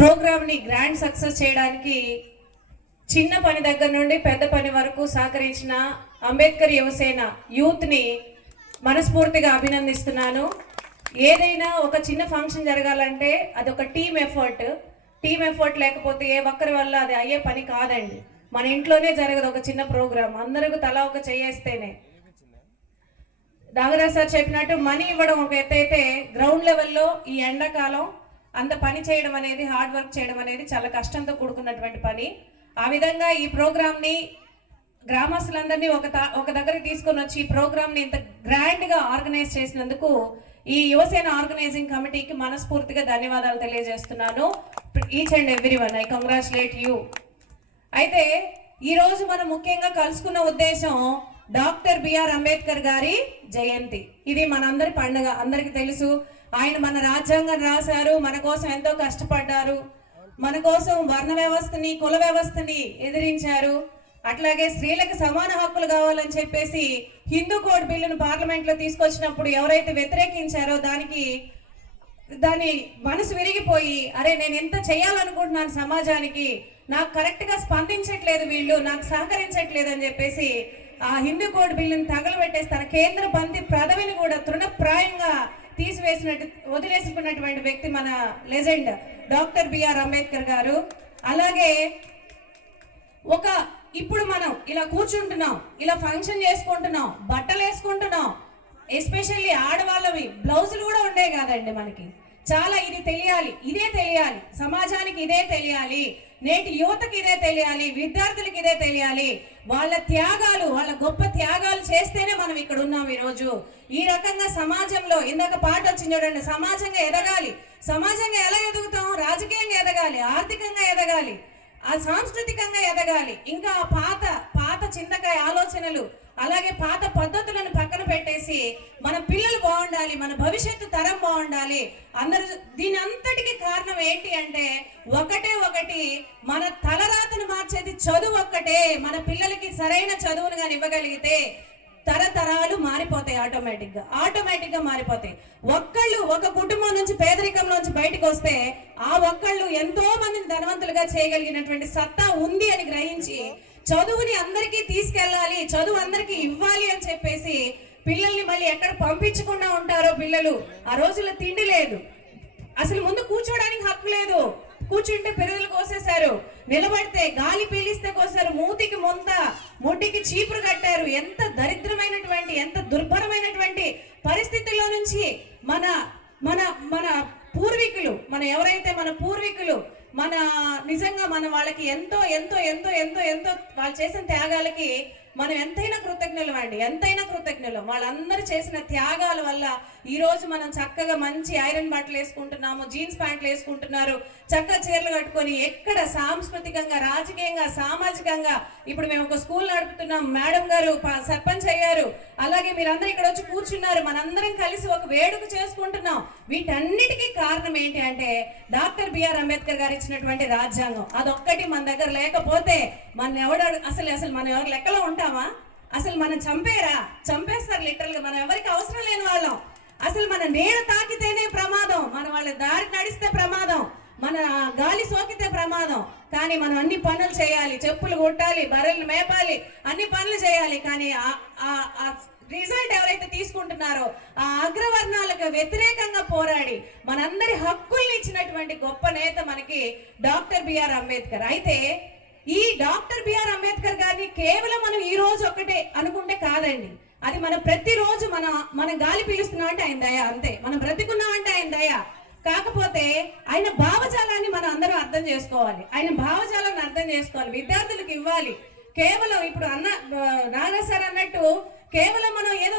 ప్రోగ్రామ్ని grand success చేయడానికి చిన్న పని దగ్గర నుండి పెద్ద పని వరకు సహకరించిన అంబేద్కర్ యువసేన యూత్ని మనస్ఫూర్తిగా అభినందిస్తున్నాను. ఏదైనా ఒక చిన్న ఫంక్షన్ జరగాలంటే అదొక టీమ్ ఎఫర్ట్ లేకపోతే ఏ ఒక్కరి వల్ల అది అయ్యే పని కాదండి. మన ఇంట్లోనే జరగదు ఒక చిన్న ప్రోగ్రామ్, అందరికీ తలా ఒక చేయేస్తేనే. నాగరాజ్ సార్ చెప్పినట్టు మనీ ఇవ్వడం ఒక ఎత్తైతే గ్రౌండ్ లెవెల్లో ఈ ఎండాకాలం అంత పని చేయడం అనేది, హార్డ్ వర్క్ చేయడం అనేది చాలా కష్టంతో కూడుకున్నటువంటి పని. ఆ విధంగా ఈ ప్రోగ్రామ్ని గ్రామస్తులందరినీ ఒక దగ్గరికి తీసుకొని వచ్చి ఈ ప్రోగ్రామ్ని ఇంత గ్రాండ్గా ఆర్గనైజ్ చేసినందుకు ఈ యువసేన ఆర్గనైజింగ్ కమిటీకి మనస్ఫూర్తిగా ధన్యవాదాలు తెలియజేస్తున్నాను. Each and every one, I congratulate you. అయితే ఈరోజు మనం ముఖ్యంగా కలుసుకున్న ఉద్దేశం డాక్టర్ బిఆర్ అంబేద్కర్ గారి జయంతి. ఇది మనందరి పండుగ, అందరికీ తెలుసు. ఆయన మన రాజ్యాంగం రాశారు, మన కోసం ఎంతో కష్టపడ్డారు, మన కోసం వర్ణ వ్యవస్థని, కుల వ్యవస్థని ఎదిరించారు. అట్లాగే స్త్రీలకు సమాన హక్కులు కావాలని చెప్పేసి హిందూ కోడ్ బిల్లును పార్లమెంట్లో తీసుకొచ్చినప్పుడు ఎవరైతే వ్యతిరేకించారో దాని మనసు విరిగిపోయి, అరే నేను ఎంత చేయాలనుకుంటున్నాను సమాజానికి, నాకు కరెక్ట్గా స్పందించట్లేదు, వీళ్ళు నాకు సహకరించట్లేదు అని చెప్పేసి ఆ హిందూ కోడ్ బిల్లును తగలబెట్టేసి తన కేంద్ర పంతి పదవిని కూడా తృణప్రాయంగా వదిలేసుకున్నటువంటి వ్యక్తి మన లెజెండ్ డాక్టర్ బిఆర్ అంబేద్కర్ గారు. అలాగే ఇప్పుడు మనం ఇలా కూర్చుంటున్నాం, ఇలా ఫంక్షన్ చేసుకుంటున్నాం, బట్టలు వేసుకుంటున్నాం, ఎస్పెషల్లీ ఆడవాళ్ళవి బ్లౌజులు కూడా ఉండే కాదండి మనకి. చాలా ఇదే తెలియాలి, సమాజానికి ఇదే తెలియాలి, నేటి యువతకి ఇదే తెలియాలి, విద్యార్థులకి ఇదే తెలియాలి. వాళ్ళ త్యాగాలు, వాళ్ళ గొప్ప త్యాగాలు చేస్తేనే మనం ఇక్కడ ఉన్నాం ఈరోజు. ఈ రకంగా సమాజంలో ఇందాక పాట వచ్చింది చూడండి, సమాజంగా ఎదగాలి. సమాజంగా ఎలా ఎదుగుతాం? రాజకీయంగా ఎదగాలి, ఆర్థికంగా ఎదగాలి, ఆ సాంస్కృతికంగా ఎదగాలి. ఇంకా పాత చింతకాయ ఆలోచనలు, అలాగే పాత పద్ధతులను పక్కన పెట్టేసి మన పిల్లలు బాగుండాలి, మన భవిష్యత్తు తరం బాగుండాలి. దీని అంతటికి కారణం ఏంటి అంటే ఒకటి, మన తలరాతను మార్చేది చదువు ఒక్కటే. మన పిల్లలకి సరైన చదువును కానీ ఇవ్వగలిగితే తరతరాలు మారిపోతాయి, ఆటోమేటిక్గా మారిపోతాయి. ఒక కుటుంబం నుంచి పేదరికంలోంచి బయటకు వస్తే ఆ ఒక్కళ్ళు ఎంతో మందిని ధనవంతులుగా చేయగలిగినటువంటి సత్తా ఉంది అని గ్రహించి చదువుని అందరికీ తీసుకెళ్ళాలి, చదువు అందరికీ ఇవ్వాలి అని చెప్పేసి పిల్లల్ని మళ్ళీ ఎక్కడ పంపించకుండా ఉంటారో పిల్లలు. ఆ రోజుల్లో తిండి లేదు, అసలు ముందు కూర్చోడానికి హక్కు లేదు, కూర్చుంటే పిల్లలు కోసేశారు, నిలబడితే గాలి పీలిస్తే కోసారు, మూతికి ముంత, ముడ్డికి చీపురు కట్టారు. ఎంత దరిద్రమైనటువంటి, ఎంత దుర్భరమైనటువంటి పరిస్థితుల్లో నుంచి మన మన మన పూర్వీకులు, మన పూర్వీకులు నిజంగా మనం వాళ్ళకి ఎంతో ఎంతో ఎంతో ఎంతో ఎంతో వాళ్ళు చేసిన త్యాగాలకి మనం ఎంతైనా కృతజ్ఞులు. వాళ్ళందరూ చేసిన త్యాగాల వల్ల ఈరోజు మనం చక్కగా మంచి ఐరన్ బట్టలు వేసుకుంటున్నాము, జీన్స్ ప్యాంట్లు వేసుకుంటున్నారు, చక్కగా చీరలు కట్టుకొని ఎక్కడ సాంస్కృతికంగా, రాజకీయంగా, సామాజికంగా. ఇప్పుడు మేము ఒక స్కూల్ నడుపుతున్నాం, మేడం గారు సర్పంచ్ అయ్యారు, అలాగే మీరందరూ ఇక్కడ వచ్చి కూర్చున్నారు, మనందరం కలిసి ఒక వేడుక చేసుకుంటున్నాం. వీటన్నిటికీ కారణం ఏంటి అంటే డాక్టర్ బిఆర్ అంబేద్కర్ గారు ఇచ్చినటువంటి రాజ్యాంగం. అదొక్కటి మన దగ్గర లేకపోతే అసలు మనం ఎవరు లెక్కలో ఉంటామా? అసలు మనం చంపేస్తారు లిటరల్గా. మనం ఎవరికి అవసరం లేని వాళ్ళం. అసలు మన నీడ తాకితేనే ప్రమాదం, మన వాళ్ళ దారి నడిస్తే ప్రమాదం, మన గాలి సోకితే ప్రమాదం. కానీ మనం అన్ని పనులు చేయాలి, చెప్పులు కుట్టాలి, బర్రెలు మేపాలి, అన్ని పనులు చేయాలి. కానీ ఆ రిజల్ట్ ఎవరైతే తీసుకుంటున్నారో ఆ అగ్రవర్ణాలకు వ్యతిరేకంగా పోరాడి మనందరి హక్కుల్ని ఇచ్చినటువంటి గొప్ప నేత మనకి డాక్టర్ బిఆర్ అంబేద్కర్. అయితే ఈ డాక్టర్ బిఆర్ అంబేద్కర్ గారిని కేవలం మనం ఈ రోజు ఒక్కటే అనుకుంటే కాదండి. అది మనం ప్రతిరోజు మన గాలి పీలుస్తున్నాం అంటే ఆయన దయ, అంతే. మనం బ్రతికున్నాం అంటే ఆయన దయ. కాకపోతే ఆయన భావజాలాన్ని మనం అందరం అర్థం చేసుకోవాలి, విద్యార్థులకు ఇవ్వాలి. కేవలం ఇప్పుడు నాగరాజ్ సార్ అన్నట్టు కేవలం మనం ఏదో